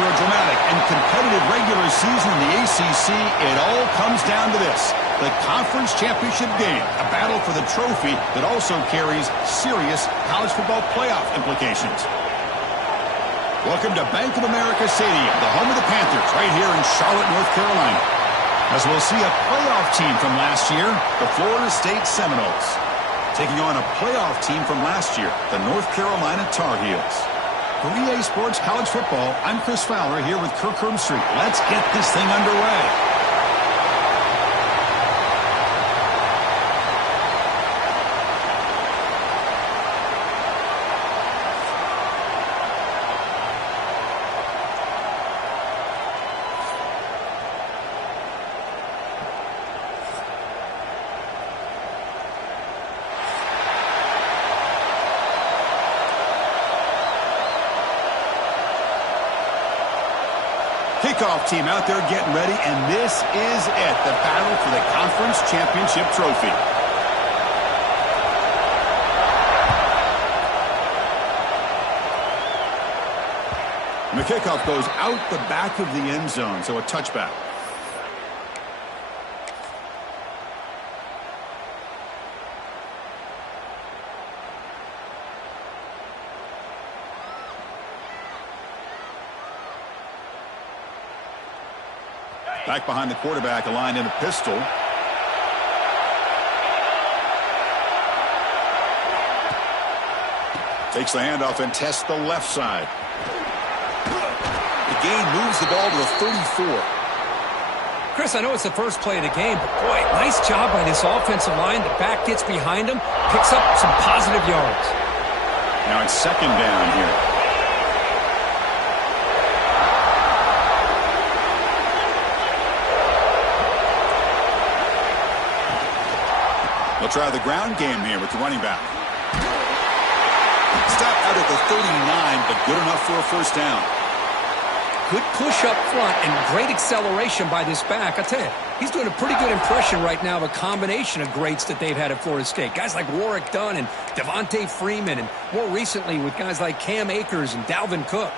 After a dramatic and competitive regular season in the ACC, it all comes down to this: the conference championship game, a battle for the trophy that also carries serious college football playoff implications. Welcome to Bank of America Stadium, the home of the Panthers, right here in Charlotte, North Carolina. As we'll see a playoff team from last year, the Florida State Seminoles, taking on a playoff team from last year, the North Carolina Tar Heels. For EA Sports College Football, I'm Chris Fowler here with Kirk Herbstreit. Let's get this thing underway. Kickoff team out there getting ready, and this is it, the battle for the conference championship trophy. And the kickoff goes out the back of the end zone, so a touchback. Back behind the quarterback, aligned in a pistol. Takes the handoff and tests the left side. The gain moves the ball to the 34. Chris, I know it's the first play of the game, but boy, nice job by this offensive line. The back gets behind him, picks up some positive yards. Now it's second down here. They'll try the ground game here with the running back. Stop out at the 39, but good enough for a first down. Good push up front and great acceleration by this back. I tell you, he's doing a pretty good impression right now of a combination of greats that they've had at Florida State. Guys like Warwick Dunn and Devontae Freeman, and more recently with guys like Cam Akers and Dalvin Cook.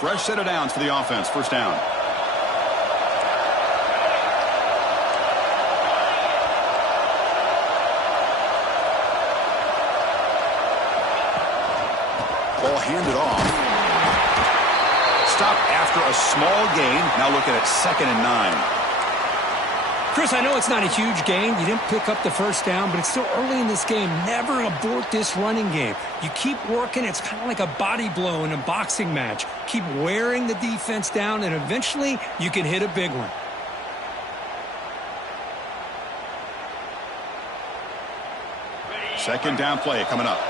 Fresh set of downs for the offense. First down. Ball handed off. Stop after a small gain. Now looking at 2nd and 9. Chris, I know it's not a huge gain. You didn't pick up the first down, but it's still early in this game. Never abort this running game. You keep working. It's kind of like a body blow in a boxing match. Keep wearing the defense down, and eventually you can hit a big one. Second down play coming up.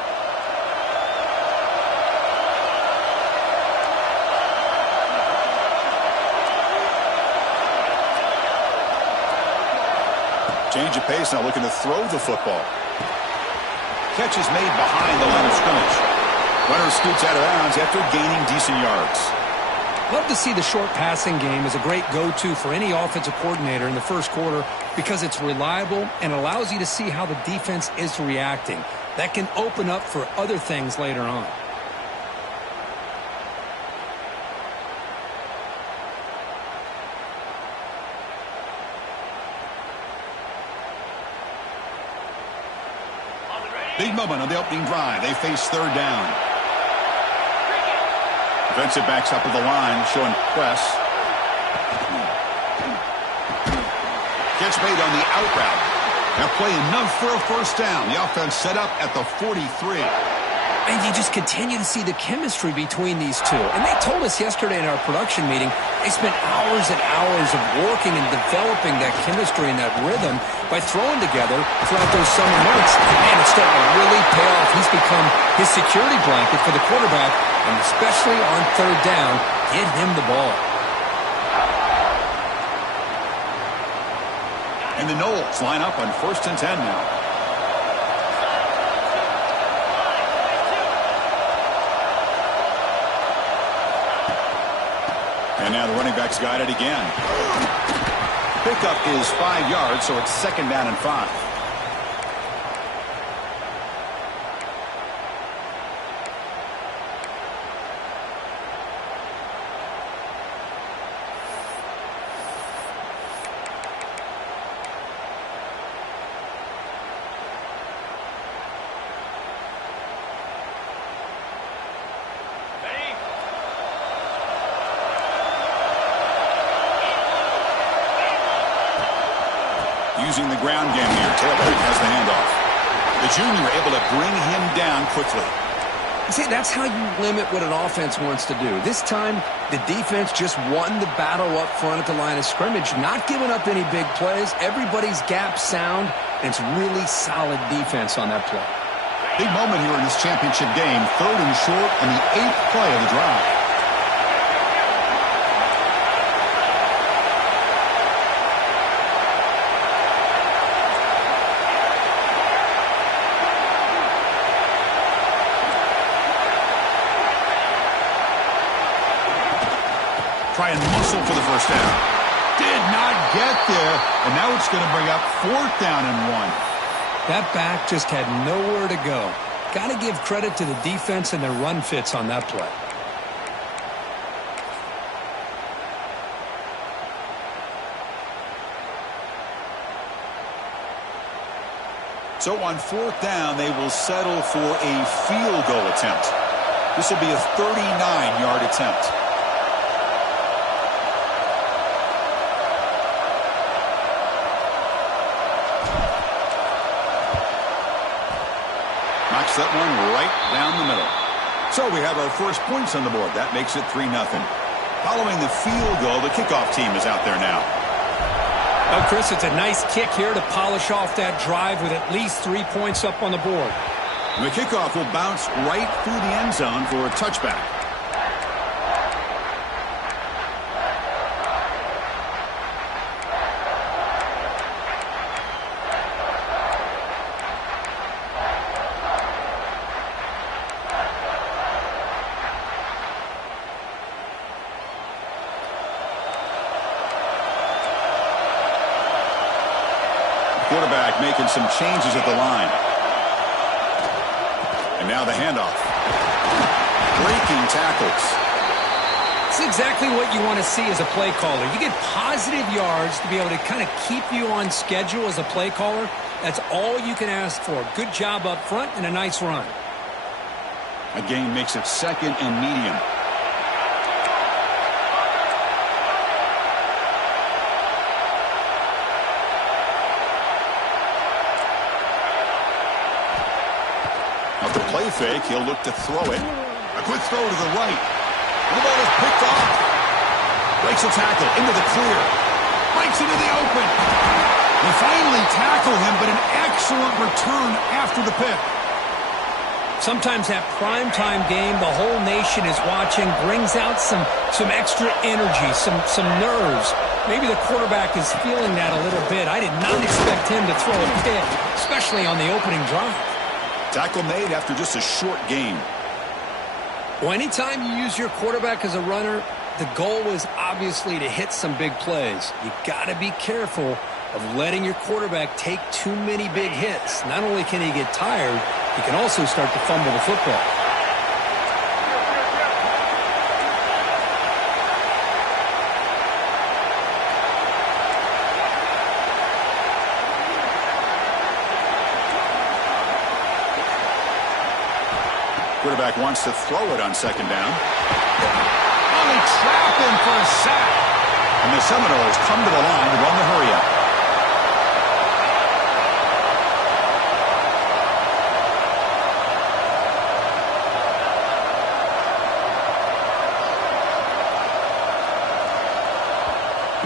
Change of pace, now looking to throw the football. Catch is made behind the line of scrimmage. Runner scoots out of bounds after gaining decent yards. Love to see the short passing game as a great go-to for any offensive coordinator in the first quarter because it's reliable and allows you to see how the defense is reacting. That can open up for other things later on. Big moment on the opening drive. They face third down. Defensive backs up at the line, showing press. Catch made on the out route. Now play enough for a first down. The offense set up at the 43. And you just continue to see the chemistry between these two. And they told us yesterday in our production meeting, they spent hours and hours of working and developing that chemistry and that rhythm by throwing together throughout those summer months. And man, it's starting to really pay off. He's become his security blanket for the quarterback, and especially on third down, get him the ball. And the Noles line up on 1st and 10 now. And now the running back's got it again. Pickup is 5 yards, so it's 2nd down and 5. using the ground game here. Tailback has the handoff. The junior able to bring him down quickly. See, that's how you limit what an offense wants to do. This time, the defense just won the battle up front at the line of scrimmage, not giving up any big plays. Everybody's gap sound, and it's really solid defense on that play. Big moment here in this championship game. 3rd and short on the 8th play of the drive. Try and muscle for the first down. Did not get there, and now it's going to bring up 4th down and 1. That back just had nowhere to go. Got to give credit to the defense and their run fits on that play. So on 4th down, they will settle for a field goal attempt. This will be a 39-yard attempt. Knocks that one right down the middle. So we have our first points on the board. That makes it 3-0. Following the field goal, the kickoff team is out there now. Well, Chris, it's a nice kick here to polish off that drive with at least 3 points up on the board. And the kickoff will bounce right through the end zone for a touchback. Quarterback making some changes at the line. And now the handoff. Breaking tackles. It's exactly what you want to see as a play caller. You get positive yards to be able to kind of keep you on schedule as a play caller. That's all you can ask for. Good job up front and a nice run. A gain makes it 2nd and medium. After play fake, he'll look to throw it. A quick throw to the right. The ball is picked off. Breaks a tackle into the clear. Breaks into the open. They finally tackle him, but an excellent return after the pick. Sometimes that primetime game, the whole nation is watching, brings out some extra energy, some nerves. Maybe the quarterback is feeling that a little bit. I did not expect him to throw a pick, especially on the opening drive. Tackle made after just a short gain. Well, anytime you use your quarterback as a runner, the goal is obviously to hit some big plays. You got to be careful of letting your quarterback take too many big hits. Not only can he get tired, he can also start to fumble the football. Quarterback wants to throw it on 2nd down. Only trap him for a sack. And the Seminoles come to the line to run the hurry-up.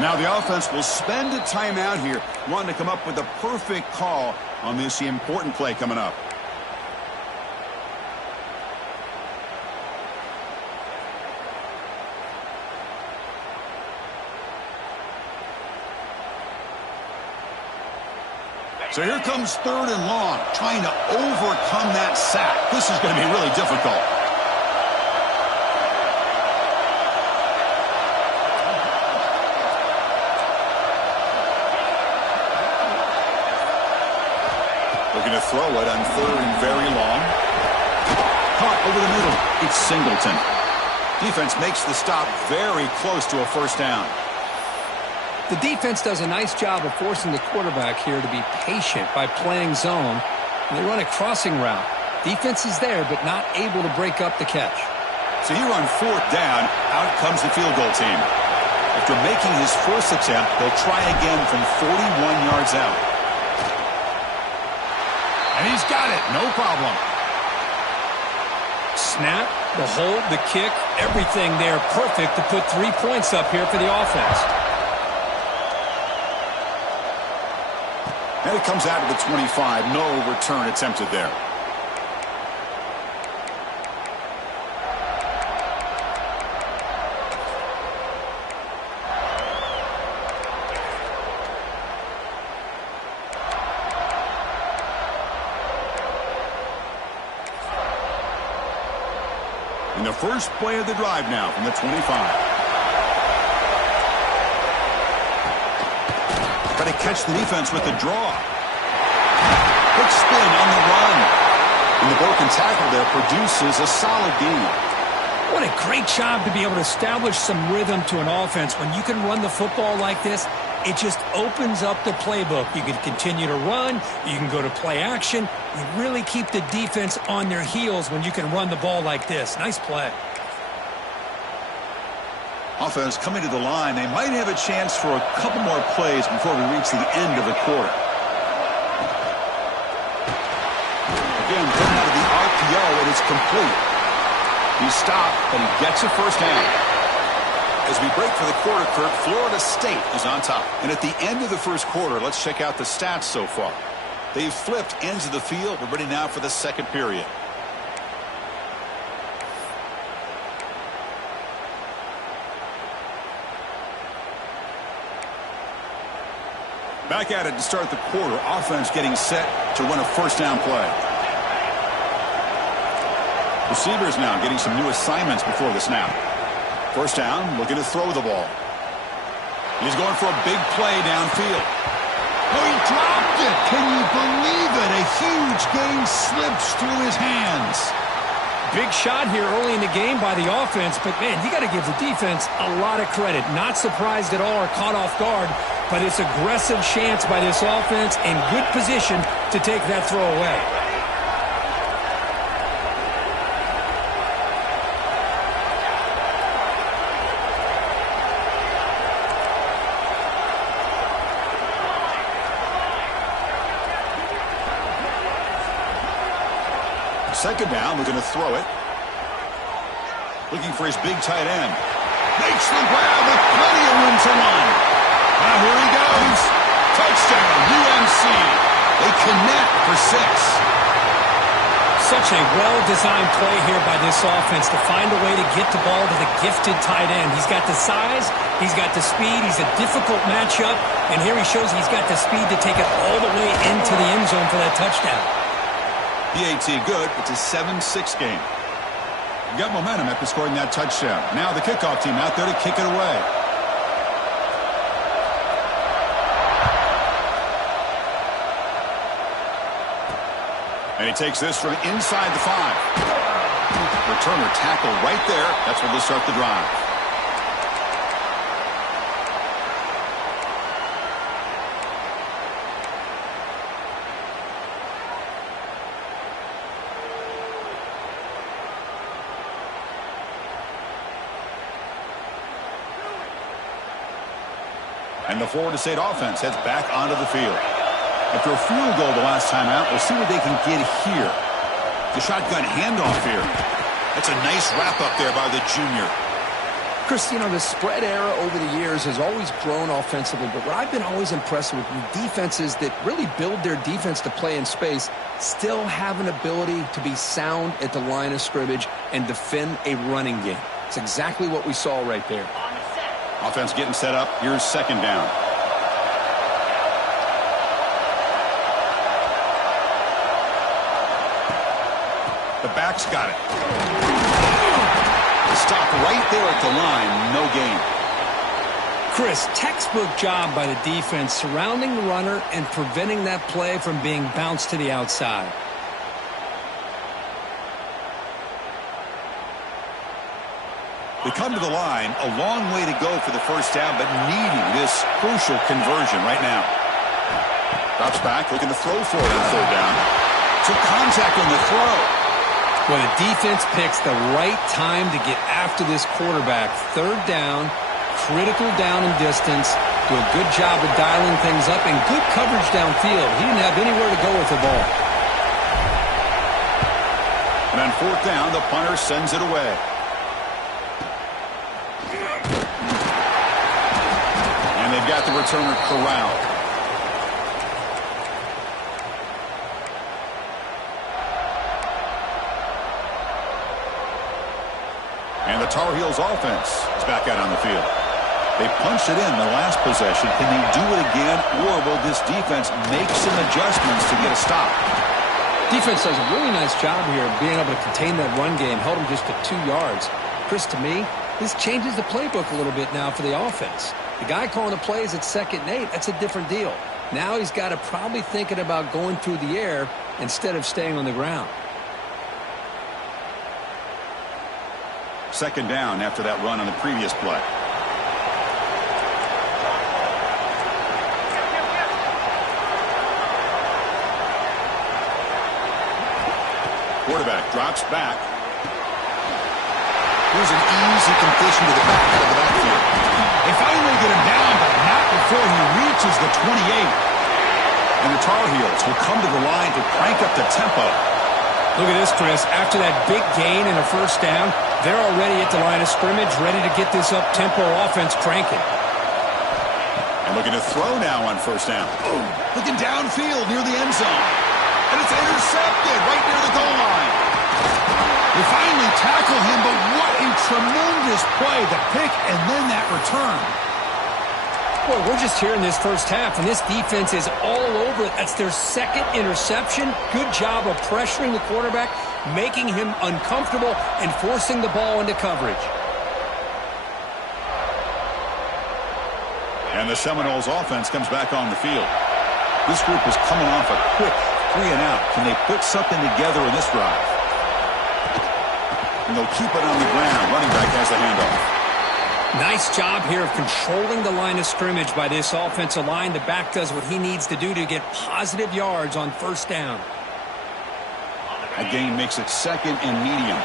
Now the offense will spend a timeout here, wanting to come up with the perfect call on this important play coming up. So here comes 3rd and long, trying to overcome that sack. This is going to be really difficult. Looking to throw it on 3rd and very long. Caught over the middle. It's Singleton. Defense makes the stop very close to a 1st down. The defense does a nice job of forcing the quarterback here to be patient by playing zone. And they run a crossing route. Defense is there, but not able to break up the catch. So here on 4th down, out comes the field goal team. After making his first attempt, they'll try again from 41 yards out. And he's got it. No problem. Snap, the hold, the kick, everything there perfect to put 3 points up here for the offense. And it comes out of the 25. No return attempted there. In the first play of the drive now from the 25. Got to catch the defense with the draw. Quick spin on the run. And the broken tackle there produces a solid gain. What a great job to be able to establish some rhythm to an offense. When you can run the football like this, it just opens up the playbook. You can continue to run. You can go to play action. You really keep the defense on their heels when you can run the ball like this. Nice play. Offense coming to the line. They might have a chance for a couple more plays before we reach the end of the quarter. Again, coming out of the RPO, it is complete. He's stopped, but he gets a first down. As we break for the quarter, Kurt, Florida State is on top. And at the end of the first quarter, let's check out the stats so far. They've flipped ends of the field. We're ready now for the second period. Back at it to start the quarter. Offense getting set to run a first down play. Receivers now getting some new assignments before the snap. First down, looking to throw the ball. He's going for a big play downfield. Oh, he dropped it. Can you believe it? A huge gain slips through his hands. Big shot here early in the game by the offense, but, man, you got to give the defense a lot of credit. Not surprised at all or caught off guard, but it's aggressive chance by this offense and good position to take that throw away. Second down, looking to throw it. Looking for his big tight end. Makes the grab with plenty of room to run. Now here he goes. Touchdown, UNC. They connect for 6. Such a well-designed play here by this offense to find a way to get the ball to the gifted tight end. He's got the size, he's got the speed, he's a difficult matchup, and here he shows he's got the speed to take it all the way into the end zone for that touchdown. PAT good. It's a 7-6 game. Got momentum after scoring that touchdown. Now the kickoff team out there to kick it away. And he takes this from inside the 5. Returner tackle right there. That's where they'll start the drive. And the Florida State offense heads back onto the field. After a field goal the last time out, we'll see what they can get here. The shotgun handoff here. That's a nice wrap up there by the junior. Chris, you know, the spread era over the years has always grown offensively, but what I've been always impressed with defenses that really build their defense to play in space still have an ability to be sound at the line of scrimmage and defend a running game. It's exactly what we saw right there. Offense getting set up. Here's second down. The back's got it. Stop right there at the line. No gain. Chris, textbook job by the defense surrounding the runner and preventing that play from being bounced to the outside. They come to the line, a long way to go for the first down, but needing this crucial conversion right now. Drops back, looking to throw for it on third down. Took contact on the throw. Well, the defense picks the right time to get after this quarterback. Third down, critical down and distance. Do a good job of dialing things up and good coverage downfield. He didn't have anywhere to go with the ball. And on fourth down, the punter sends it away. And they've got the returner corralled. And the Tar Heels offense is back out on the field. They punched it in the last possession. Can they do it again, or will this defense make some adjustments to get a stop? Defense does a really nice job here of being able to contain that run game, held them just to 2 yards. Chris, to me, this changes the playbook a little bit now for the offense. The guy calling the plays at 2nd and 8, that's a different deal. Now he's got to probably thinking about going through the air instead of staying on the ground. 2nd down after that run on the previous play. Quarterback drops back. Here's an easy completion to the back of the backfield. They finally get him down, but not before he reaches the 28. And the Tar Heels will come to the line to crank up the tempo. Look at this, Chris. After that big gain and a 1st down, they're already at the line of scrimmage, ready to get this up-tempo offense cranking. And looking to throw now on 1st down. Looking downfield near the end zone. And it's intercepted right near the goal line. They finally tackle him, but what a tremendous play. The pick and then that return. Boy, we're just here in this first half, and this defense is all over it. That's their 2nd interception. Good job of pressuring the quarterback, making him uncomfortable, and forcing the ball into coverage. And the Seminoles offense comes back on the field. This group is coming off a quick 3 and out. Can they put something together in this drive? And they'll keep it on the ground. Running back has the handoff. Nice job here of controlling the line of scrimmage by this offensive line. The back does what he needs to do to get positive yards on 1st down. A gain makes it 2nd and medium.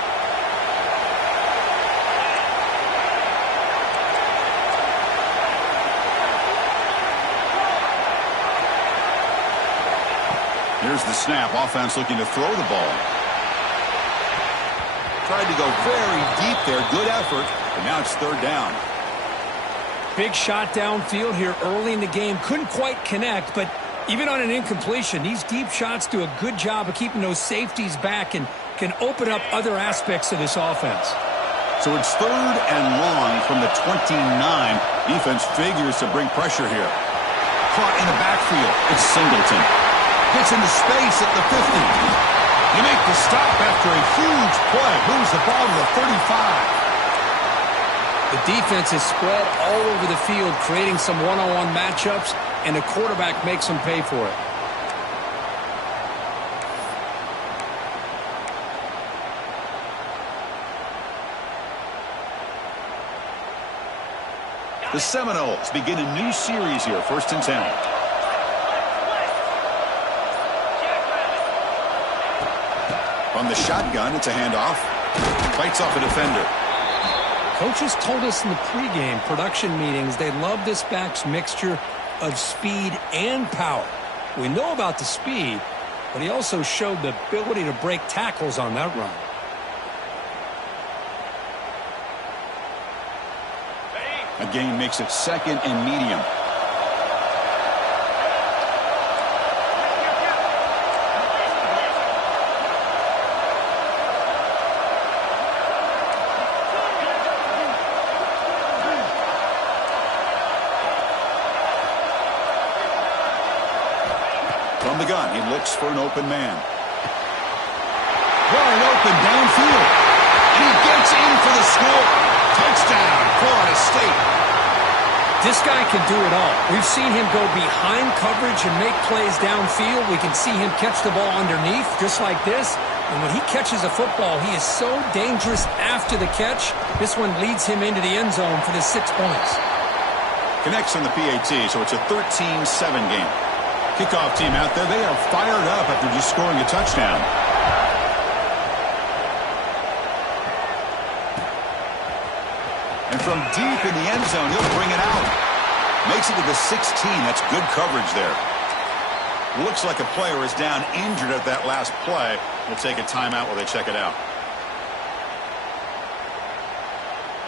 Here's the snap. Offense looking to throw the ball. Tried to go very deep there. Good effort. But now it's 3rd down. Big shot downfield here early in the game. Couldn't quite connect, but even on an incompletion, these deep shots do a good job of keeping those safeties back and can open up other aspects of this offense. So it's 3rd and long from the 29. Defense figures to bring pressure here. Caught in the backfield. It's Singleton. Gets into space at the 50. They make the stop after a huge play. Moves the ball to the 35. The defense is spread all over the field, creating some one-on-one matchups, and the quarterback makes them pay for it. The Seminoles begin a new series here, 1st and 10. From the shotgun, it's a handoff. Fights off a defender. Coaches told us in the pregame production meetings they love this back's mixture of speed and power. We know about the speed, but he also showed the ability to break tackles on that run. A gain makes it 2nd and medium. From the gun, he looks for an open man. Wide open downfield. And he gets in for the score. Touchdown, Florida State. This guy can do it all. We've seen him go behind coverage and make plays downfield. We can see him catch the ball underneath, just like this. And when he catches a football, he is so dangerous after the catch. This one leads him into the end zone for the 6 points. Connects on the PAT, so it's a 13-7 game. Kickoff team out there, they are fired up after just scoring a touchdown. And from deep in the end zone, he'll bring it out. Makes it to the 16. That's good coverage there. Looks like a player is down injured at that last play. We'll take a timeout while they check it out.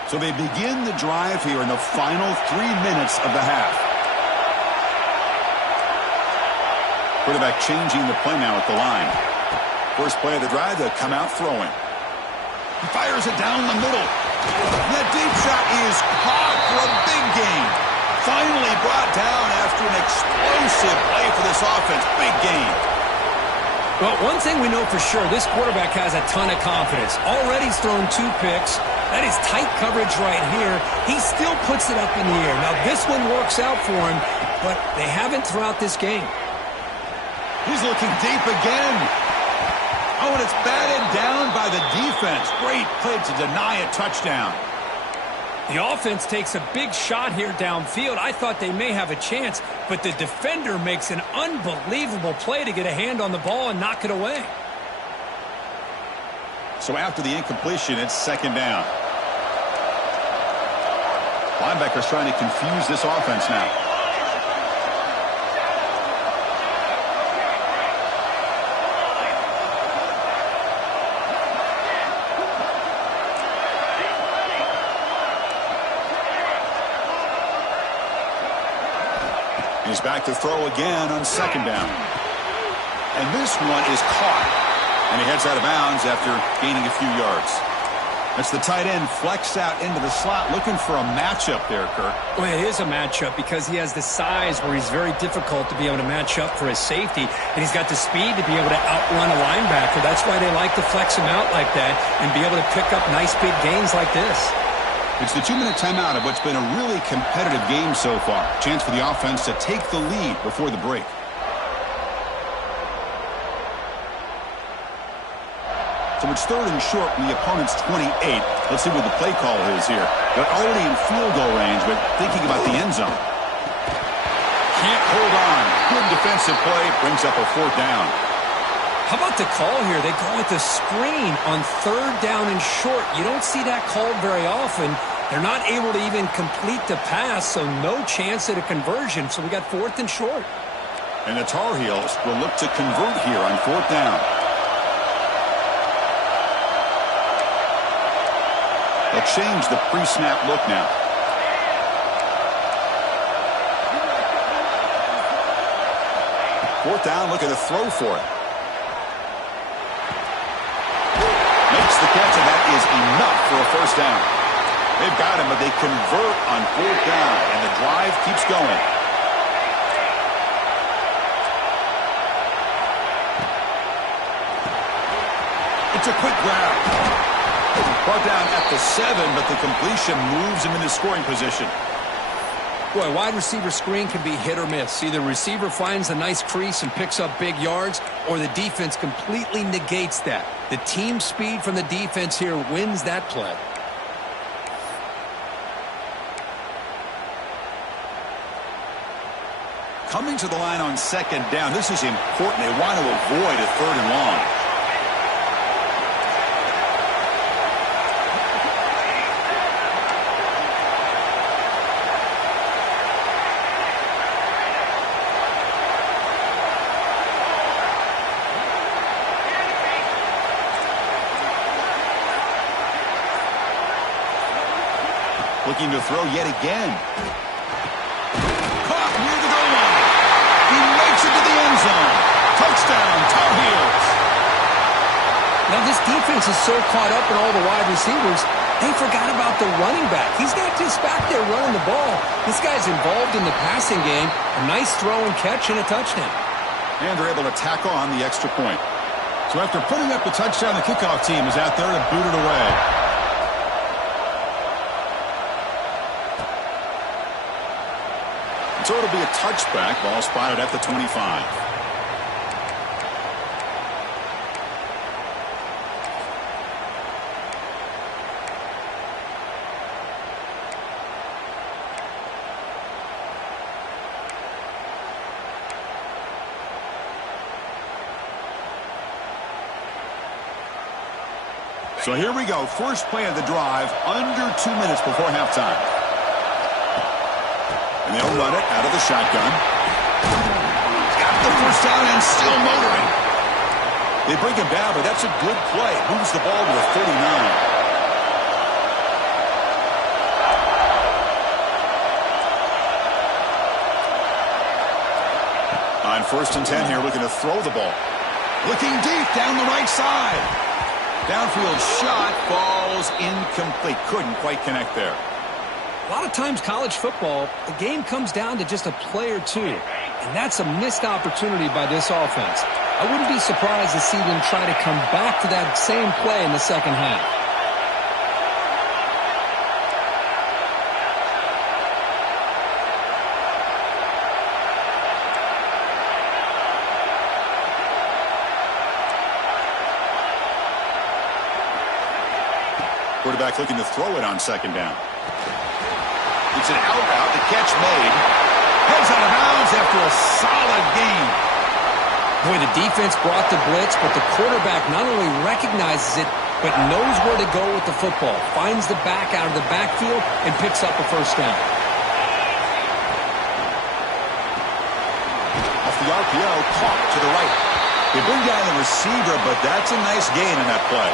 So they begin the drive here in the final 3 minutes of the half. Quarterback changing the play now at the line. First play of the drive, they'll come out throwing. He fires it down the middle. That deep shot is caught for a big gain. Finally brought down after an explosive play for this offense. Big gain. Well, one thing we know for sure, this quarterback has a ton of confidence. Already he's thrown 2 picks. That is tight coverage right here. He still puts it up in the air. Now, this one works out for him, but they haven't throughout this game. He's looking deep again. Oh, and it's batted down by the defense. Great play to deny a touchdown. The offense takes a big shot here downfield. I thought they may have a chance, but the defender makes an unbelievable play to get a hand on the ball and knock it away. So after the incompletion, it's second down. Linebacker's trying to confuse this offense now. He's back to throw again on second down. And this one is caught. And he heads out of bounds after gaining a few yards. That's the tight end flexed out into the slot, looking for a matchup there, Kirk. Well, it is a matchup because he has the size where he's very difficult to be able to match up for his safety, and he's got the speed to be able to outrun a linebacker. That's why they like to flex him out like that and be able to pick up nice big gains like this. It's the 2-minute timeout of what's been a really competitive game so far. Chance for the offense to take the lead before the break. So it's third and short from the opponent's 28. Let's see what the play call is here. They're already in field goal range, but thinking about the end zone. Can't hold on. Good defensive play. Brings up a fourth down. How about the call here? They go with the screen on third down and short. You don't see that called very often. They're not able to even complete the pass, so no chance at a conversion. So we got fourth and short. And the Tar Heels will look to convert here on fourth down. They'll change the pre-snap look now. Fourth down, look at the throw for it. Makes the catch, and that is enough for a first down. They've got him, but they convert on fourth down, and the drive keeps going. It's a quick grab. Brought down at the 7, but the completion moves him into scoring position. Boy, wide receiver screen can be hit or miss. Either receiver finds a nice crease and picks up big yards, or the defense completely negates that. The team speed from the defense here wins that play. Coming to the line on second down, this is important. They want to avoid a third and long. Looking to throw yet again. Caught near the goal line. He makes it to the end zone. Touchdown, Tar Heels. Now this defense is so caught up in all the wide receivers, they forgot about the running back. He's not just back there running the ball. This guy's involved in the passing game. A nice throw and catch and a touchdown. And they're able to tackle on the extra point. So after putting up the touchdown, the kickoff team is out there to boot it away. So it'll be a touchback, ball spotted at the 25. So here we go, first play of the drive, under 2 minutes before halftime. And they'll run it out of the shotgun. He's got the first down and still motoring. They bring him down, but that's a good play. Moves the ball to the 49. On 1st and 10 here, looking to throw the ball. Looking deep down the right side. Downfield shot falls incomplete. Couldn't quite connect there. A lot of times college football, the game comes down to just a play or two. And that's a missed opportunity by this offense. I wouldn't be surprised to see them try to come back to that same play in the second half. Quarterback looking to throw it on 2nd down. It's an out route. The catch made. Heads out of bounds after a solid gain. Boy, the defense brought the blitz, but the quarterback not only recognizes it, but knows where to go with the football. Finds the back out of the backfield and picks up a 1st down. Off the RPO, caught to the right. They bring down the receiver, but that's a nice gain in that play.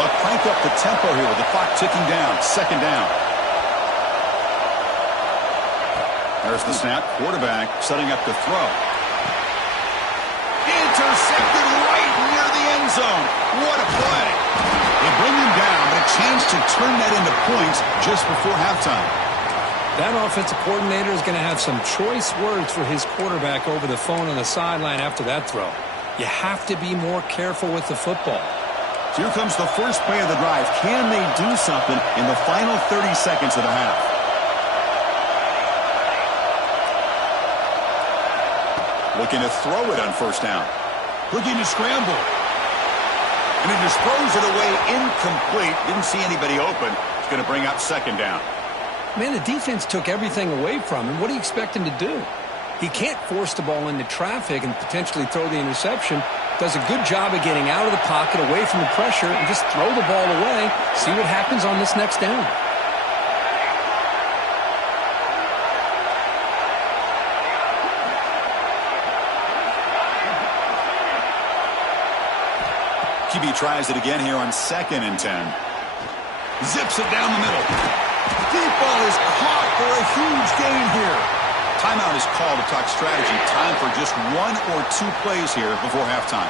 They'll crank up the tempo here with the clock ticking down. 2nd down. There's the snap. Quarterback setting up to throw. Intercepted right near the end zone. What a play. They bring him down, but a chance to turn that into points just before halftime. That offensive coordinator is going to have some choice words for his quarterback over the phone on the sideline after that throw. You have to be more careful with the football. So here comes the first play of the drive. Can they do something in the final 30 seconds of the half? Looking to throw it on 1st down. Looking to scramble. And he just throws it away incomplete. Didn't see anybody open. It's going to bring up 2nd down. Man, the defense took everything away from him. What do you expect him to do? He can't force the ball into traffic and potentially throw the interception. Does a good job of getting out of the pocket, away from the pressure, and just throw the ball away. See what happens on this next down. QB tries it again here on 2nd and 10. Zips it down the middle. Deep ball is caught for a huge gain here. Timeout is called to talk strategy. Time for just 1 or 2 plays here before halftime.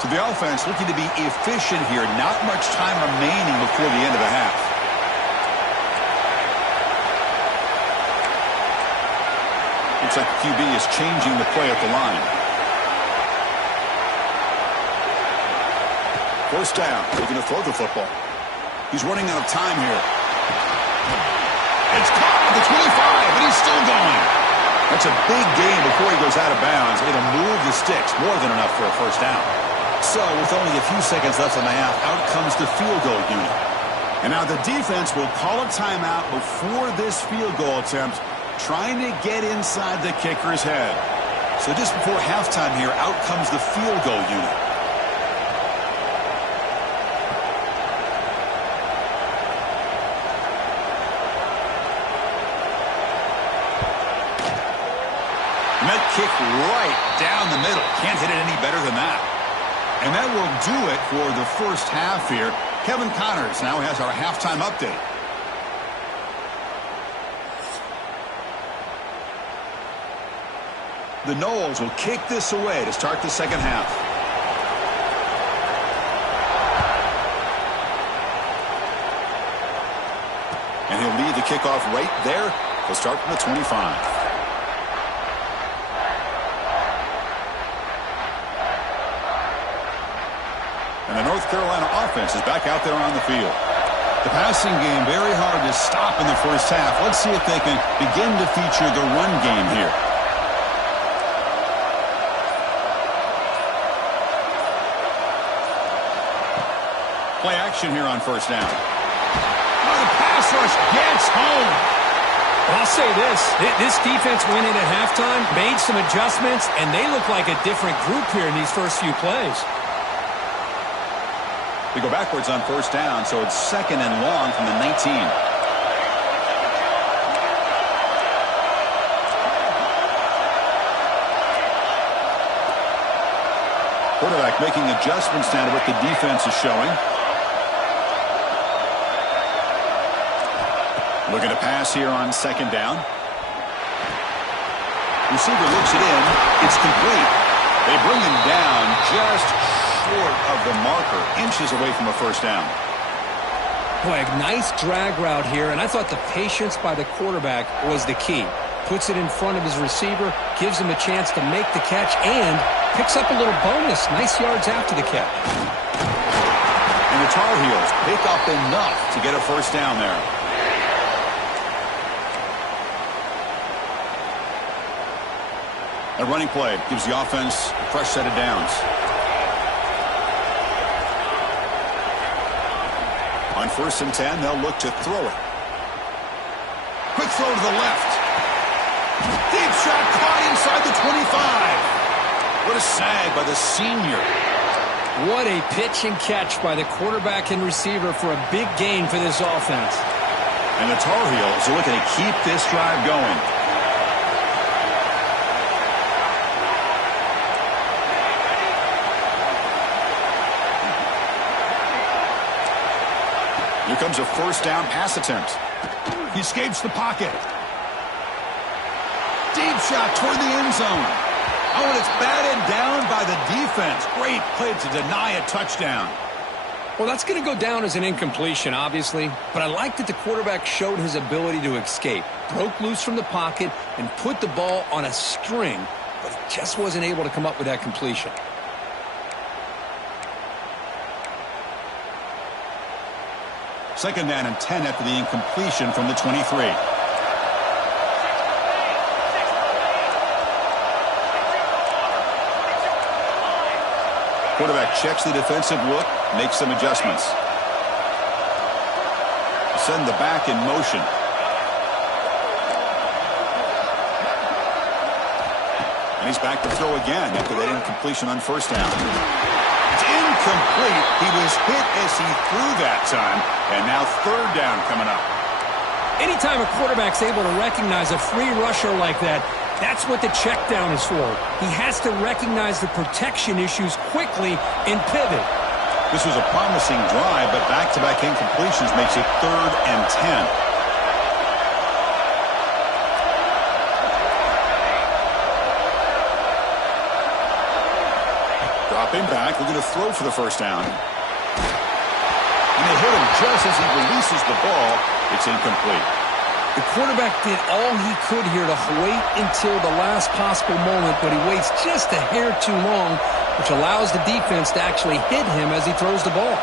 So the offense looking to be efficient here. Not much time remaining before the end of the half. Looks like the QB is changing the play at the line. 1st down. Looking to throw the football. He's running out of time here. It's caught at the 25, but he's still going. That's a big gain before he goes out of bounds. It'll move the sticks. More than enough for a 1st down. So, with only a few seconds left in the half, out comes the field goal unit. And now the defense will call a timeout before this field goal attempt, trying to get inside the kicker's head. So just before halftime here, out comes the field goal unit. And that kick right down the middle. Can't hit it any better than that. And that will do it for the first half here. Kevin Connors now has our halftime update. The Noles will kick this away to start the second half. And he'll lead the kickoff right there. He'll start from the 25. And the North Carolina offense is back out there on the field. The passing game very hard to stop in the first half. Let's see if they can begin to feature the run game here. Play action here on 1st down. Oh, the pass rush gets home. Well, I'll say this defense went in at halftime, made some adjustments, and they look like a different group here in these first few plays. They go backwards on 1st down, so it's 2nd and long from the 19. Quarterback making adjustments now to what the defense is showing. Looking to pass here on second down. Receiver looks it in. It's complete. They bring him down just short of the marker, inches away from a first down. Boy, a nice drag route here, and I thought the patience by the quarterback was the key. Puts it in front of his receiver, gives him a chance to make the catch, and picks up a little bonus. Nice yards after the catch. And the Tar Heels pick up enough to get a first down there. A running play gives the offense a fresh set of downs. On 1st and 10, they'll look to throw it. Quick throw to the left. Deep shot caught inside the 25. What a sag by the senior. What a pitch and catch by the quarterback and receiver for a big gain for this offense. And the Tar Heels are looking to keep this drive going. Here comes a first down pass attempt. He escapes the pocket. Deep shot toward the end zone. Oh, and it's batted down by the defense. Great play to deny a touchdown. Well, that's going to go down as an incompletion, obviously. But I like that the quarterback showed his ability to escape. Broke loose from the pocket and put the ball on a string. But he just wasn't able to come up with that completion. Second down and 10 after the incompletion from the 23. Quarterback checks the defensive look, makes some adjustments. Send the back in motion. And he's back to throw again after that incompletion on first down. It's incomplete. He was hit as he threw that time. And now third down coming up. Anytime a quarterback's able to recognize a free rusher like that, that's what the check down is for. He has to recognize the protection issues quickly and pivot. This was a promising drive, but back-to-back incompletions makes it 3rd and 10. Dropping back, looking to throw for the first down. And they hit him just as he releases the ball. It's incomplete. The quarterback did all he could here to wait until the last possible moment, but he waits just a hair too long, which allows the defense to actually hit him as he throws the ball.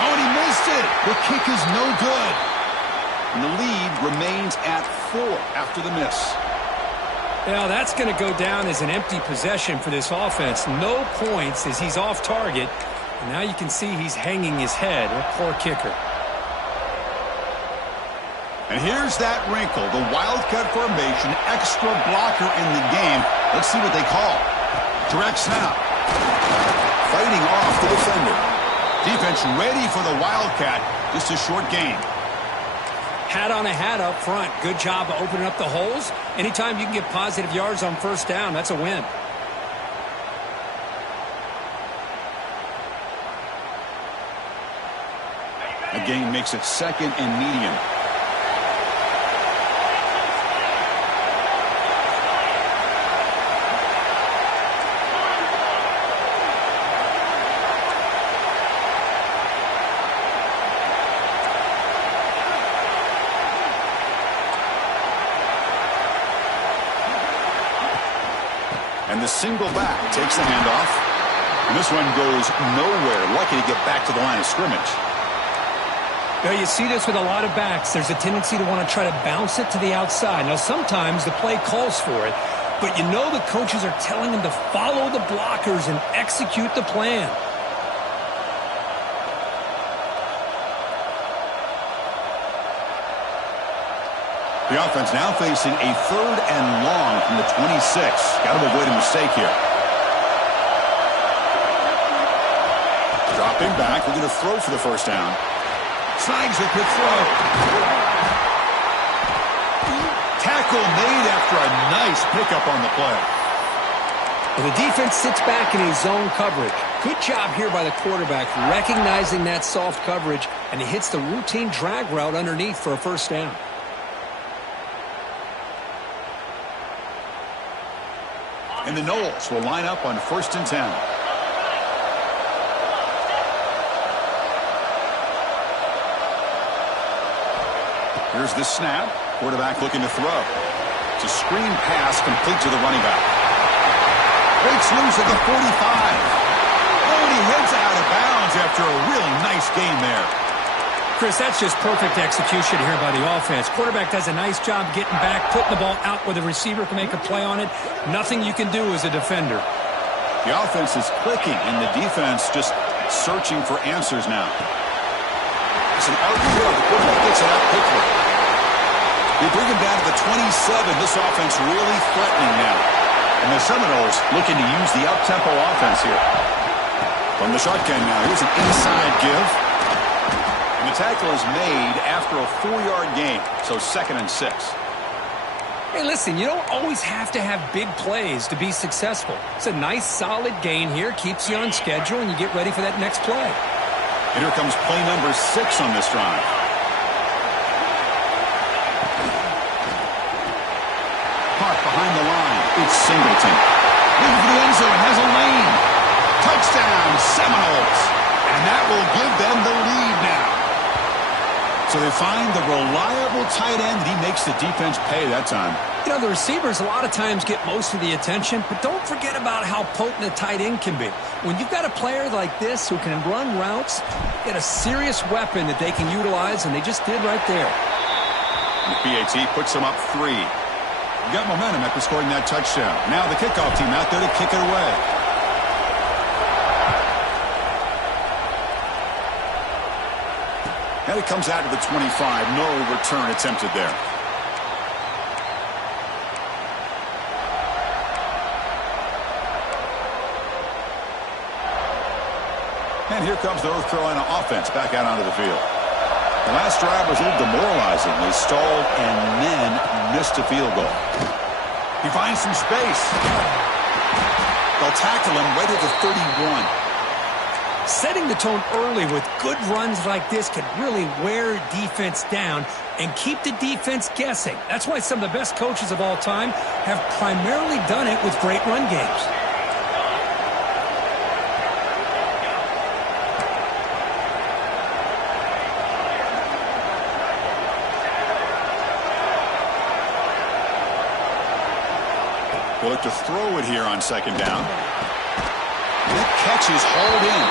Oh, and he missed it. The kick is no good. And the lead remains at 4 after the miss. Now, that's going to go down as an empty possession for this offense. No points as he's off target. And now you can see he's hanging his head. A poor kicker. And here's that wrinkle. The Wildcat formation, extra blocker in the game. Let's see what they call. Direct snap. Fighting off the defender. Defense ready for the Wildcat. Just a short gain. Hat on a hat up front. Good job of opening up the holes. Anytime you can get positive yards on first down, that's a win. A gain makes it 2nd and medium. And the single back takes the handoff. And this one goes nowhere. Lucky to get back to the line of scrimmage. Now, you see this with a lot of backs. There's a tendency to want to try to bounce it to the outside. Now, sometimes the play calls for it. But you know the coaches are telling them to follow the blockers and execute the plan. The offense now facing a 3rd and long from the 26. Got to avoid a mistake here. Dropping back, looking to throw for the first down. Snags a quick throw. tackle made after a nice pickup on the play. Well, the defense sits back in a zone coverage. Good job here by the quarterback recognizing that soft coverage, and he hits the routine drag route underneath for a first down. And the Knowles will line up on 1st and 10. Here's the snap. Quarterback looking to throw. It's a screen pass complete to the running back. Breaks loose at the 45. Oh, and he heads out of bounds after a really nice gain there. Chris, that's just perfect execution here by the offense. Quarterback does a nice job getting back, putting the ball out where the receiver can make a play on it. Nothing you can do as a defender. The offense is clicking, and the defense just searching for answers now. It's an RPO. The quarterback gets it out quickly. They bring him down to the 27. This offense really threatening now. And the Seminoles looking to use the up-tempo offense here. From the shotgun now, here's an inside give. And the tackle is made after a 4-yard gain, so 2nd and 6. Hey, listen, you don't always have to have big plays to be successful. It's a nice, solid gain here, keeps you on schedule, and you get ready for that next play. And here comes play number 6 on this drive. Caught behind the line. It's Singleton. Looking for the end zone. Has a lane. Touchdown, Seminoles. And that will give them the lead now. So they find the reliable tight end, and he makes the defense pay that time. You know, the receivers a lot of times get most of the attention, but don't forget about how potent a tight end can be. When you've got a player like this who can run routes, get a serious weapon that they can utilize, and they just did right there. The PAT puts them up 3. Got momentum after scoring that touchdown. Now the kickoff team out there to kick it away. And it comes out to the 25. No return attempted there. And here comes the North Carolina offense back out onto the field. The last drive was a little demoralizing. They stalled and then missed a field goal. He finds some space. They'll tackle him right at the 31. Setting the tone early with good runs like this can really wear defense down and keep the defense guessing. That's why some of the best coaches of all time have primarily done it with great run games. They'll look to throw it here on 2nd down. That catch is hauled in.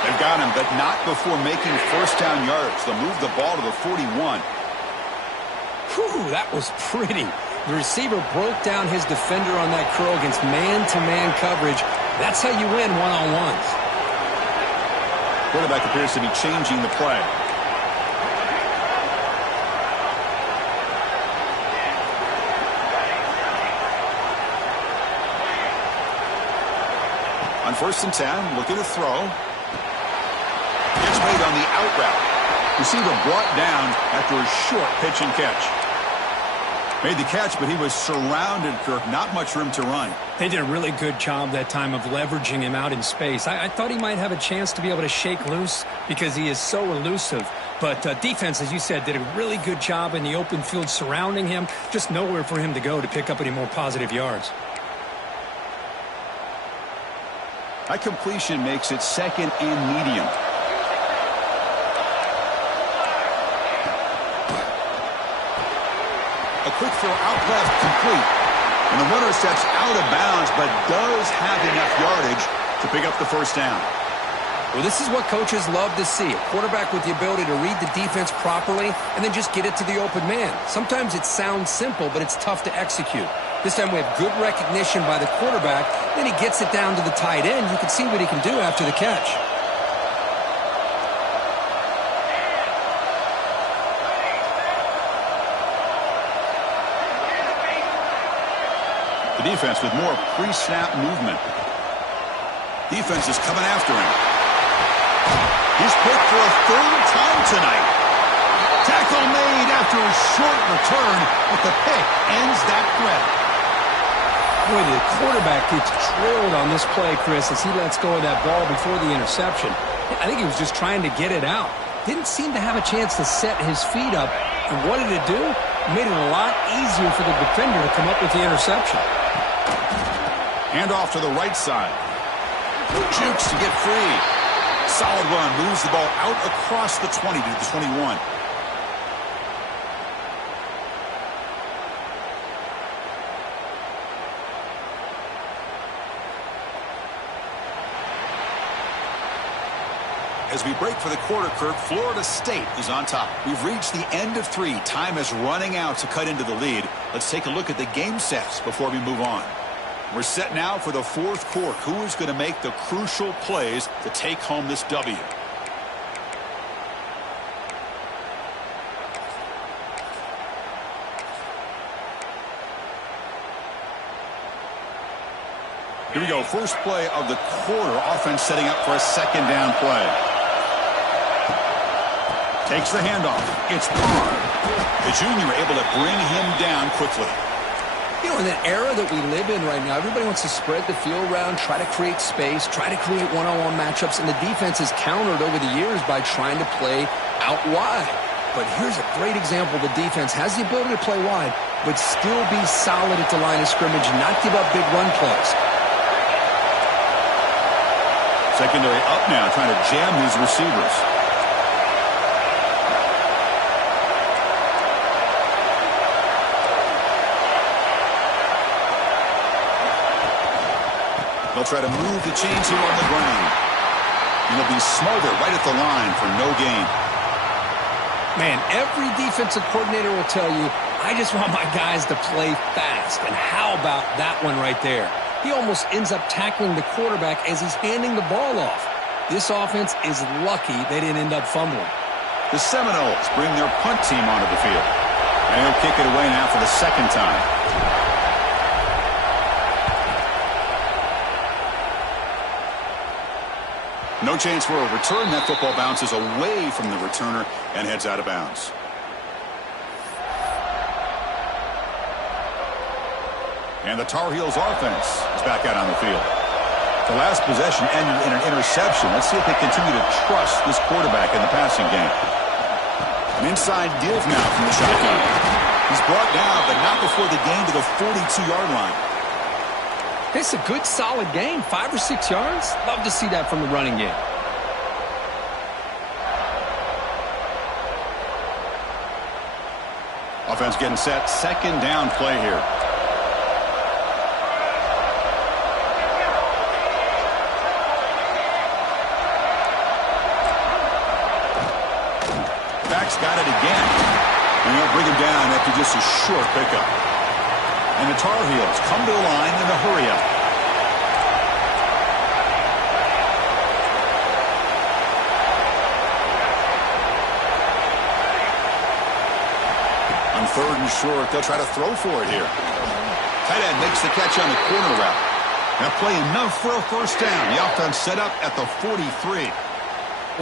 They've got him, but not before making 1st down yards. They'll move the ball to the 41. Whew, that was pretty. The receiver broke down his defender on that curl against man-to-man coverage. That's how you win one-on-ones. Quarterback appears to be changing the play. On 1st and 10, looking to throw. Gets made on the out route. Receiver brought down after a short pitch and catch. Made the catch, but he was surrounded, Kirk. Not much room to run. They did a really good job that time of leveraging him out in space. I thought he might have a chance to be able to shake loose because he is so elusive. But defense, as you said, did a really good job in the open field surrounding him. Just nowhere for him to go to pick up any more positive yards. That completion makes it 2nd and medium. A quick throw out left, complete. And the runner steps out of bounds, but does have enough yardage to pick up the 1st down. Well, this is what coaches love to see. A quarterback with the ability to read the defense properly and then just get it to the open man. Sometimes it sounds simple, but it's tough to execute. This time we have good recognition by the quarterback. Then he gets it down to the tight end. You can see what he can do after the catch. The defense with more pre-snap movement. Defense is coming after him. He's picked for a 3rd time tonight. Tackle made after a short return, but the pick ends that threat. Boy, the quarterback gets drilled on this play, Chris, as he lets go of that ball before the interception. I think he was just trying to get it out. Didn't seem to have a chance to set his feet up. And what did it do? It made it a lot easier for the defender to come up with the interception. Hand off to the right side. Jukes to get free. Solid run. Moves the ball out across the 20 to the 21. As we break for the quarter, Kirk, Florida State is on top. We've reached the end of 3. Time is running out to cut into the lead. Let's take a look at the game sets before we move on. We're set now for the 4th quarter. Who is going to make the crucial plays to take home this W? Here we go. First play of the quarter. Offense setting up for a 2nd down play. Takes the handoff. It's Parr. The junior able to bring him down quickly. You know, in the era that we live in right now, everybody wants to spread the field around, try to create space, try to create one-on-one matchups, and the defense has countered over the years by trying to play out wide. But here's a great example. The defense has the ability to play wide, but still be solid at the line of scrimmage and not give up big run plays. Secondary up now, trying to jam these receivers. They'll try to move the chains here on the ground. And they'll be smothered right at the line for no gain. Man, every defensive coordinator will tell you, I just want my guys to play fast. And how about that one right there? He almost ends up tackling the quarterback as he's handing the ball off. This offense is lucky they didn't end up fumbling. The Seminoles bring their punt team onto the field. And he'll kick it away now for the 2nd time. No chance for a return. That football bounces away from the returner and heads out of bounds. And the Tar Heels offense is back out on the field. The last possession ended in an interception. Let's see if they continue to trust this quarterback in the passing game. An inside give now from the shotgun. He's brought down, but not before the gain to the 42-yard line. It's a good, solid game. 5 or 6 yards. Love to see that from the running game. Offense getting set. 2nd down play here. Back's got it again. And they'll bring him down after just a short pickup. And the Tar Heels come to the line in a hurry up. On 3rd and short, they'll try to throw for it here. Tight end makes the catch on the corner route. That play enough for a 1st down. The offense set up at the 43.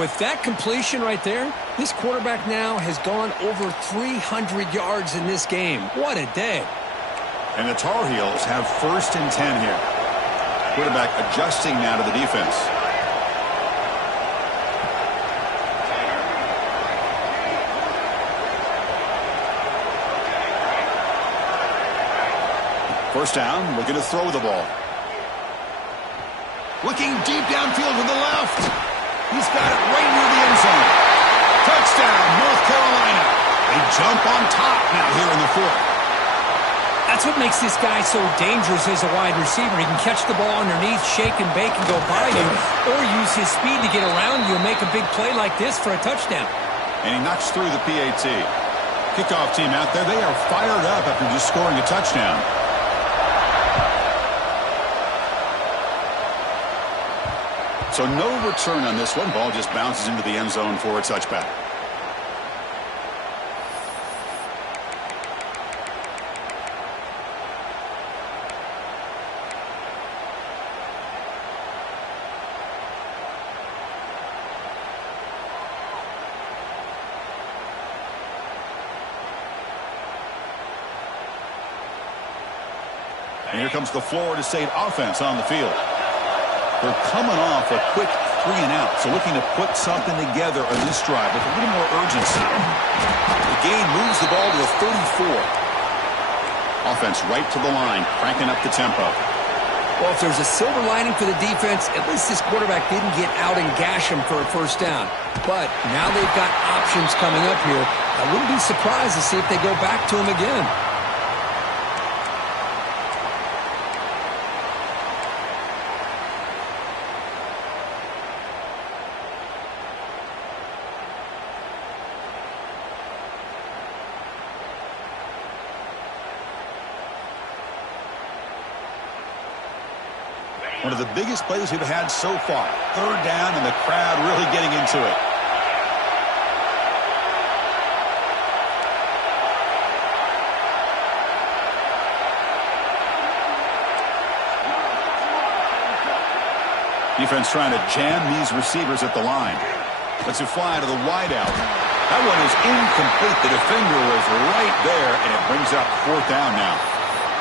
With that completion right there, this quarterback now has gone over 300 yards in this game. What a day. And the Tar Heels have 1st and 10 here. Quarterback adjusting now to the defense. First down, looking to throw the ball. Looking deep downfield with the left. He's got it right near the end zone. Touchdown, North Carolina. They jump on top now here in the 4th. That's what makes this guy so dangerous as a wide receiver. He can catch the ball underneath, shake and bake and go by you, or use his speed to get around you and make a big play like this for a touchdown. And he knocks through the PAT. Kickoff team out there, they are fired up after just scoring a touchdown. So no return on this one. Ball just bounces into the end zone for a touchback. And here comes the Florida State offense on the field. They're coming off a quick 3-and-out, so looking to put something together on this drive with a little more urgency. The gain moves the ball to the 34. Offense right to the line, cranking up the tempo. Well, if there's a silver lining for the defense, at least this quarterback didn't get out and gash him for a first down. But now they've got options coming up here. I wouldn't be surprised to see if they go back to him again. One of the biggest plays we've had so far. Third down and the crowd really getting into it. Defense trying to jam these receivers at the line. Lets it fly to the wideout. That one is incomplete. The defender was right there, and it brings up fourth down now.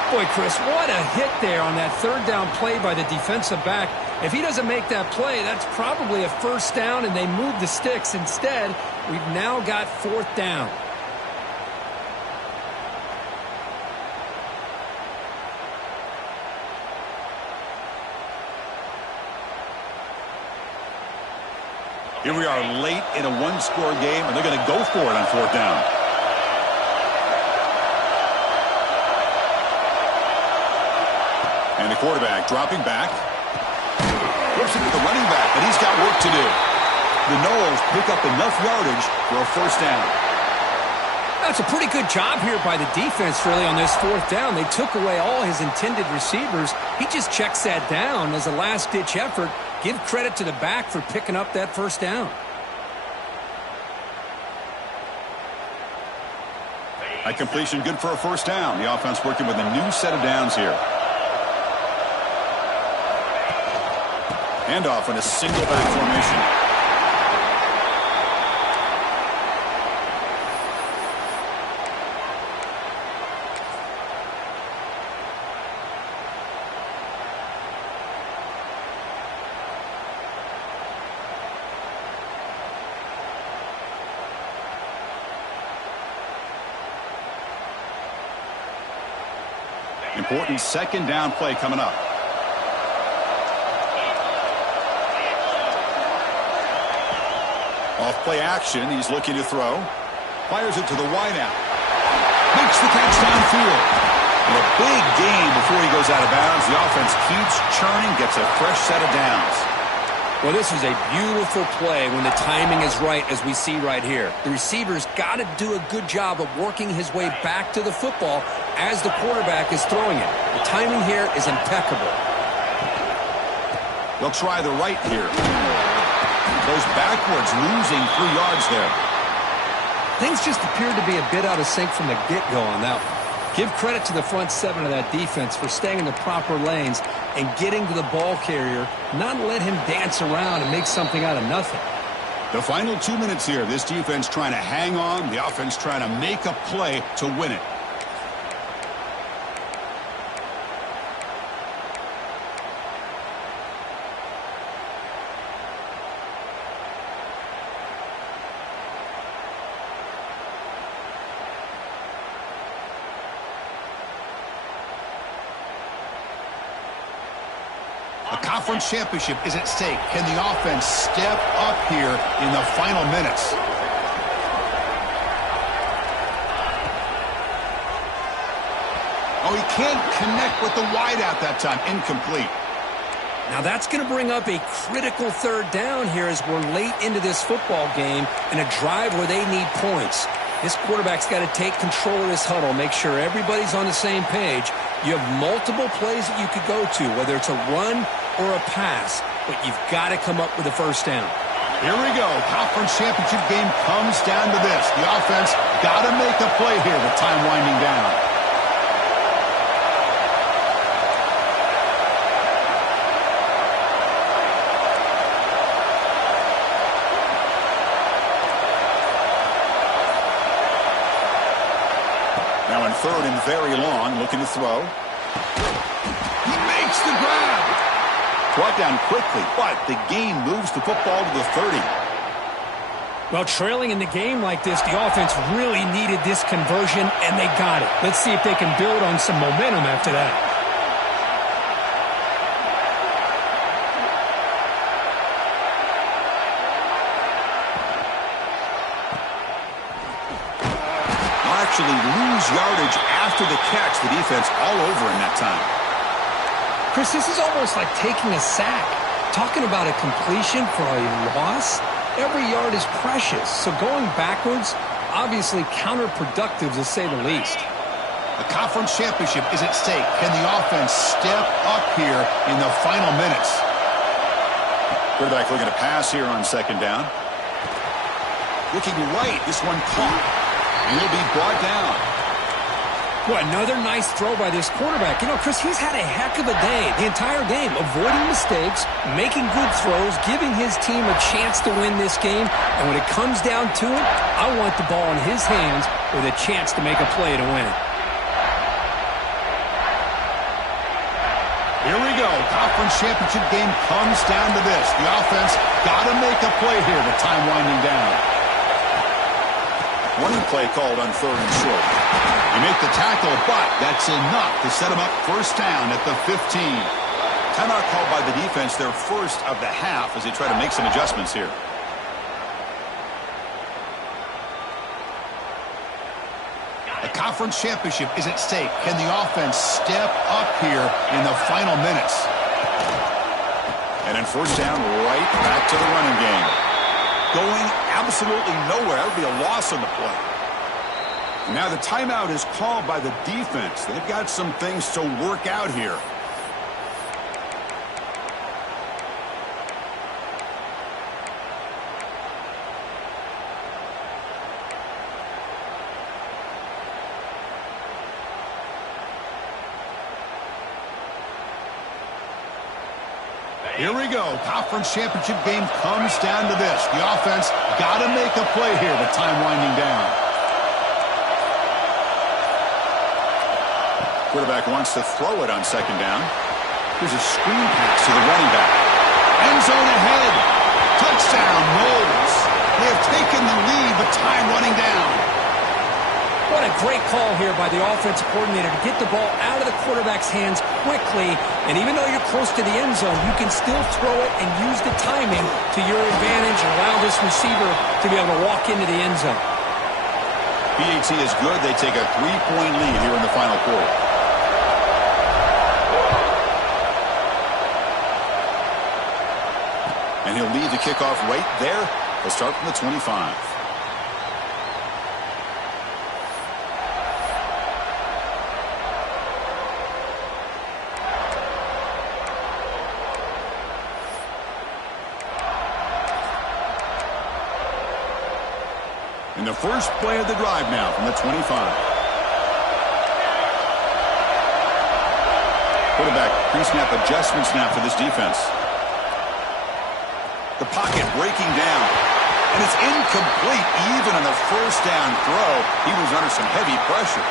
Boy, Chris, what a hit there on that third down play by the defensive back. If he doesn't make that play, that's probably a first down, and they move the sticks. Instead, we've now got fourth down. Here we are late in a one-score game, and they're going to go for it on fourth down. And the quarterback dropping back. Flips it to the running back, but he's got work to do. The Noles pick up enough yardage for a first down. That's a pretty good job here by the defense, really, on this fourth down. They took away all his intended receivers. He just checks that down as a last-ditch effort. Give credit to the back for picking up that first down. That completion good for a first down. The offense working with a new set of downs here. Handoff in a single back formation. Important second down play coming up. Off play action, he's looking to throw. Fires it to the wideout. Makes the catch downfield. And a big gain before he goes out of bounds. The offense keeps churning, gets a fresh set of downs. Well, this is a beautiful play when the timing is right, as we see right here. The receiver's got to do a good job of working his way back to the football as the quarterback is throwing it. The timing here is impeccable. They'll try the right here. Goes backwards, losing 3 yards there. Things just appeared to be a bit out of sync from the get-go on that one. Give credit to the front seven of that defense for staying in the proper lanes and getting to the ball carrier, not let him dance around and make something out of nothing. The final 2 minutes here. This defense trying to hang on. The offense trying to make a play to win it. A conference championship is at stake. Can the offense step up here in the final minutes? Oh, he can't connect with the wideout that time. Incomplete. Now that's going to bring up a critical third down here as we're late into this football game in a drive where they need points. This quarterback's got to take control of this huddle, make sure everybody's on the same page. You have multiple plays that you could go to, whether it's a run or a pass, but you've got to come up with a first down. Here we go. Conference championship game comes down to this. The offense got to make a play here with time winding down. Now in third and very long, looking to throw. makes the grab. Brought down quickly, but the game moves the football to the 30. Well, trailing in the game like this, the offense really needed this conversion, and they got it. Let's see if they can build on some momentum after that. They'll actually lose yardage after the catch. The defense all over in that time. Chris, this is almost like taking a sack. Talking about a completion for a loss, every yard is precious. So going backwards, obviously counterproductive to say the least. The conference championship is at stake. Can the offense step up here in the final minutes? Quarterback looking to pass here on second down. Looking right, this one caught. And he'll be brought down. Well, another nice throw by this quarterback. You know, Chris, he's had a heck of a day the entire game, avoiding mistakes, making good throws, giving his team a chance to win this game. And when it comes down to it, I want the ball in his hands with a chance to make a play to win it. Here we go. Conference championship game comes down to this. The offense got to make a play here with time winding down. Running play called on third and short. You make the tackle, but that's enough to set him up first down at the 15. Timeout called by the defense, their first of the half, as they try to make some adjustments here. The conference championship is at stake. Can the offense step up here in the final minutes? And then first down, right back to the running game. Going absolutely nowhere. That would be a loss on the play. Now the timeout is called by the defense. They've got some things to work out here. Here we go. Conference championship game comes down to this. The offense got to make a play here with time winding down. Quarterback wants to throw it on second down. Here's a screen pass to the running back. End zone ahead. Touchdown, Knowles. They have taken the lead, but time running down. What a great call here by the offensive coordinator to get the ball out of the quarterback's hands quickly. And even though you're close to the end zone, you can still throw it and use the timing to your advantage and allow this receiver to be able to walk into the end zone. PAT is good. They take a 3-point lead here in the final quarter. And he'll lead the kickoff right there. They'll start from the 25. And the first play of the drive now from the 25. Quarterback pre-snap adjustments now for this defense. The pocket breaking down. And it's incomplete even on the first down throw. He was under some heavy pressure.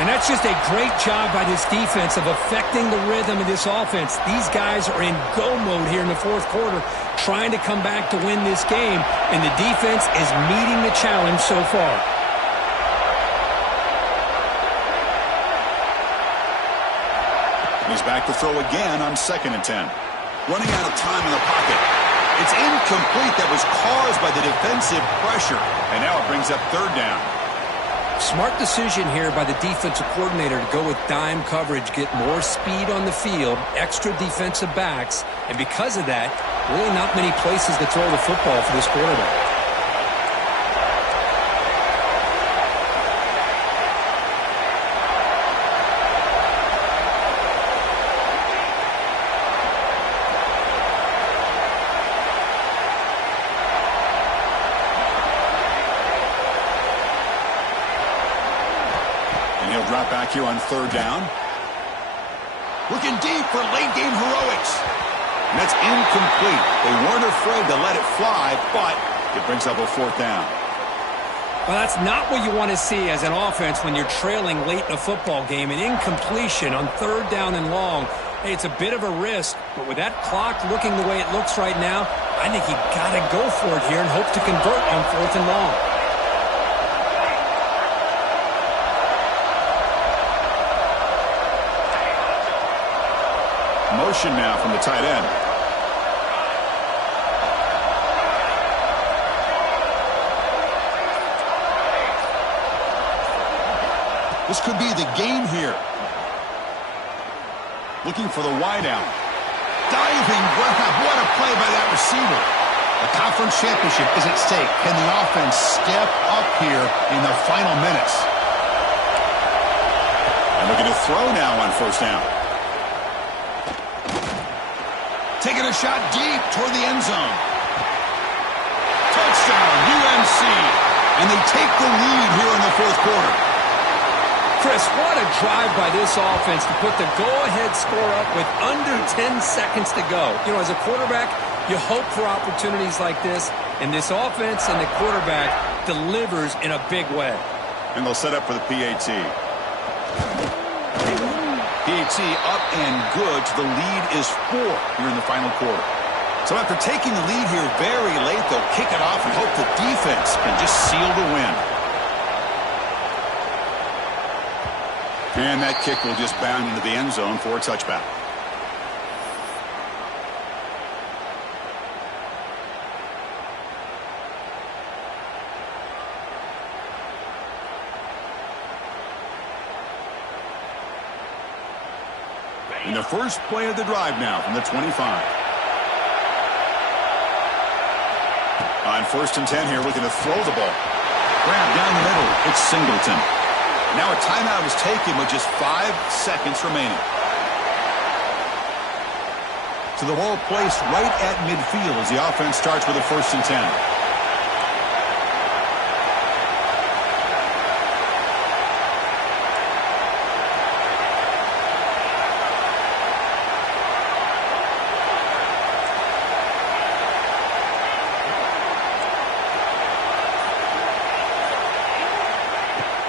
And that's just a great job by this defense of affecting the rhythm of this offense. These guys are in go mode here in the fourth quarter, trying to come back to win this game, and the defense is meeting the challenge so far. He's back to throw again on 2nd and 10. Running out of time in the pocket. It's incomplete. That was caused by the defensive pressure, and now it brings up third down. Smart decision here by the defensive coordinator to go with dime coverage, get more speed on the field, extra defensive backs, and because of that, really not many places to throw the football for this quarterback. Drop back here on third down. Looking deep for late game heroics. And that's incomplete. They weren't afraid to let it fly, but it brings up a fourth down. Well, that's not what you want to see as an offense when you're trailing late in a football game. An incompletion on third down and long Hey, it's a bit of a risk, but with that clock looking the way it looks right now, I think you got to go for it here and hope to convert on 4th and long. Motion now from the tight end. This could be the game here. Looking for the wideout. Diving grab. What a play by that receiver. The conference championship is at stake. Can the offense step up here in the final minutes? And looking to throw now on 1st down. Taking a shot deep toward the end zone. Touchdown, UNC. And they take the lead here in the 4th quarter. Chris, what a drive by this offense to put the go-ahead score up with under 10 seconds to go. You know, as a quarterback, you hope for opportunities like this, and this offense and the quarterback delivers in a big way. And they'll set up for the PAT. PAT up and good. The lead is 4 here in the final quarter. So after taking the lead here very late, they'll kick it off and hope the defense can just seal the win. And that kick will just bound into the end zone for a touchback. In the first play of the drive now from the 25. On 1st and 10 here, looking to throw the ball. Grab down the middle. It's Singleton. Now a timeout is taken with just 5 seconds remaining. So the ball placed right at midfield as the offense starts with a 1st and 10.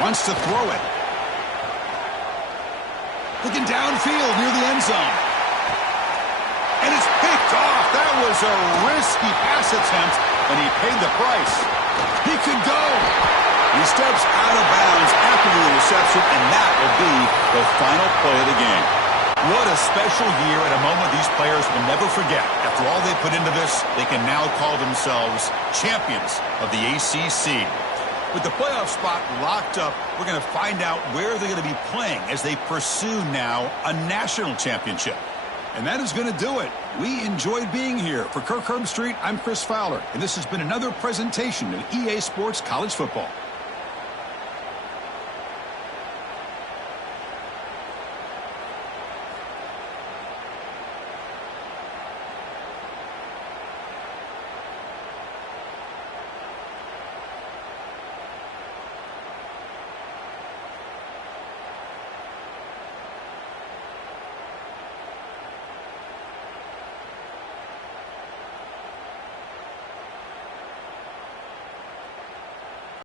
Wants to throw it. Looking downfield near the end zone. And it's picked off. That was a risky pass attempt, and he paid the price. He could go. He steps out of bounds after the interception, and that will be the final play of the game. What a special year and a moment these players will never forget. After all they put into this, they can now call themselves champions of the ACC. With the playoff spot locked up, we're going to find out where they're going to be playing as they pursue now a national championship. And that is going to do it. We enjoyed being here. For Kirk Herbstreit, I'm Chris Fowler, and this has been another presentation of EA Sports College Football.